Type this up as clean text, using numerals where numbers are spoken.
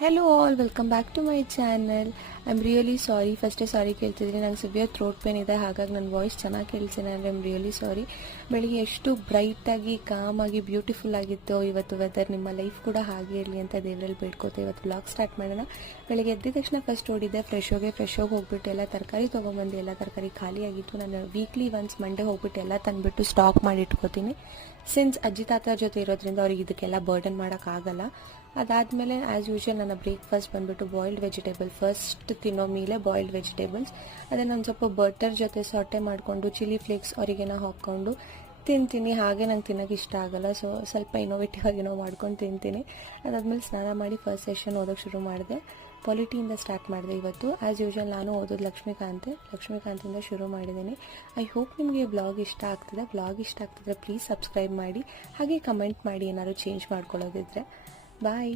Hello all, welcome back to my channel. I am really sorry. ಫಸ್ಟೇ sorry ಕೇಳ್ತಿದ್ದೀನಿ, ನಂಗೆ severe throat pain ಇದೆ, ಹಾಗಾಗಿ ನನ್ನ ವಾಯ್ಸ್ ಚೆನ್ನಾಗಿ ಕೇಳಿಸಿಲ್ಲ ಅಂದರೆ ಐ ಆಮ್ ರಿಯಲಿ ಸಾರಿ. ಬೆಳಿಗ್ಗೆ ಎಷ್ಟು ಬ್ರೈಟಾಗಿ ಕಾಮಾಗಿ ಬ್ಯೂಟಿಫುಲ್ ಆಗಿತ್ತು ಇವತ್ತು ವೆದರ್. ನಿಮ್ಮ ಲೈಫ್ ಕೂಡ ಹಾಗೆ ಇರಲಿ ಅಂತ ದೇವರಲ್ಲಿ ಬೇಡ್ಕೋತೆ ಇವತ್ತು ವ್ಲಾಗ್ ಸ್ಟಾರ್ಟ್ ಮಾಡೋಣ. ಬೆಳಿಗ್ಗೆ ಎದ್ದ ತಕ್ಷಣ ಫಸ್ಟ್ ಓಡಿದ್ದೆ ಫ್ರೆಶ್ ಹೋಗಿ ಹೋಗ್ಬಿಟ್ಟು ಎಲ್ಲ ತರಕಾರಿ ತೊಗೊಂಬಂದು, ಎಲ್ಲ ತರಕಾರಿ ಖಾಲಿ ಆಗಿತ್ತು. ನಾನು ವೀಕ್ಲಿ ಒನ್ಸ್ ಮಂಡೇ ಹೋಗ್ಬಿಟ್ಟು ಎಲ್ಲ ತಂದುಬಿಟ್ಟು ಸ್ಟಾಕ್ ಮಾಡಿ ಇಟ್ಕೋತೀನಿ. ಸಿನ್ಸ್ ಅಜ್ಜಿ ತಾತರ ಜೊತೆ ಇರೋದ್ರಿಂದ ಅವ್ರಿಗೆ ಇದಕ್ಕೆಲ್ಲ ಬರ್ಡನ್ ಮಾಡೋಕ್ಕಾಗಲ್ಲ. ಅದಾದಮೇಲೆ ಆ್ಯಸ್ ಯೂಶ್ವಲ್ ನನ್ನ ಬ್ರೇಕ್ಫಾಸ್ಟ್ ಬಂದುಬಿಟ್ಟು ಬಾಯ್ಲ್ಡ್ ವೆಜಿಟೇಬಲ್, ಫಸ್ಟ್ ತಿನ್ನೋ ಮೇಲೆ ಬಾಯ್ಲ್ಡ್ ವೆಜಿಟೇಬಲ್ಸ್. ಅದನ್ನು ಒಂದು ಸ್ವಲ್ಪ ಬಟರ್ ಜೊತೆ ಸಾಟೆ ಮಾಡಿಕೊಂಡು ಚಿಲ್ಲಿ ಫ್ಲೇಕ್ಸ್ ಅವರಿಗೇನೋ ಹಾಕ್ಕೊಂಡು ತಿಂತೀನಿ. ಹಾಗೆ ನಂಗೆ ತಿನ್ನೋಕೆ ಇಷ್ಟ ಆಗಲ್ಲ, ಸೊ ಸ್ವಲ್ಪ ಇನೋವೇಟಿವ್ ಆಗಿ ಮಾಡ್ಕೊಂಡು ತಿಂತೀನಿ. ಅದಾದಮೇಲೆ ಸ್ನಾನ ಮಾಡಿ ಫಸ್ಟ್ ಸೆಷನ್ ಓದೋಕ್ಕೆ ಶುರು ಮಾಡಿದೆ. ಪಾಲಿಟಿಯಿಂದ ಸ್ಟಾರ್ಟ್ ಮಾಡಿದೆ ಇವತ್ತು. ಆ್ಯಸ್ ಯೂಶ್ವಲ್ ನಾನು ಓದೋದು ಲಕ್ಷ್ಮೀಕಾಂತಿಂದ ಶುರು ಮಾಡಿದ್ದೀನಿ. ಐ ಹೋಪ್ ನಿಮಗೆ ವ್ಲಾಗ್ ಇಷ್ಟ ಆಗ್ತಿದ್ರೆ ಪ್ಲೀಸ್ ಸಬ್ಸ್ಕ್ರೈಬ್ ಮಾಡಿ, ಹಾಗೆ ಕಮೆಂಟ್ ಮಾಡಿ ಏನಾದ್ರು ಚೇಂಜ್ ಮಾಡ್ಕೊಳ್ಳೋದಿದ್ರೆ. ಬಾಯ್.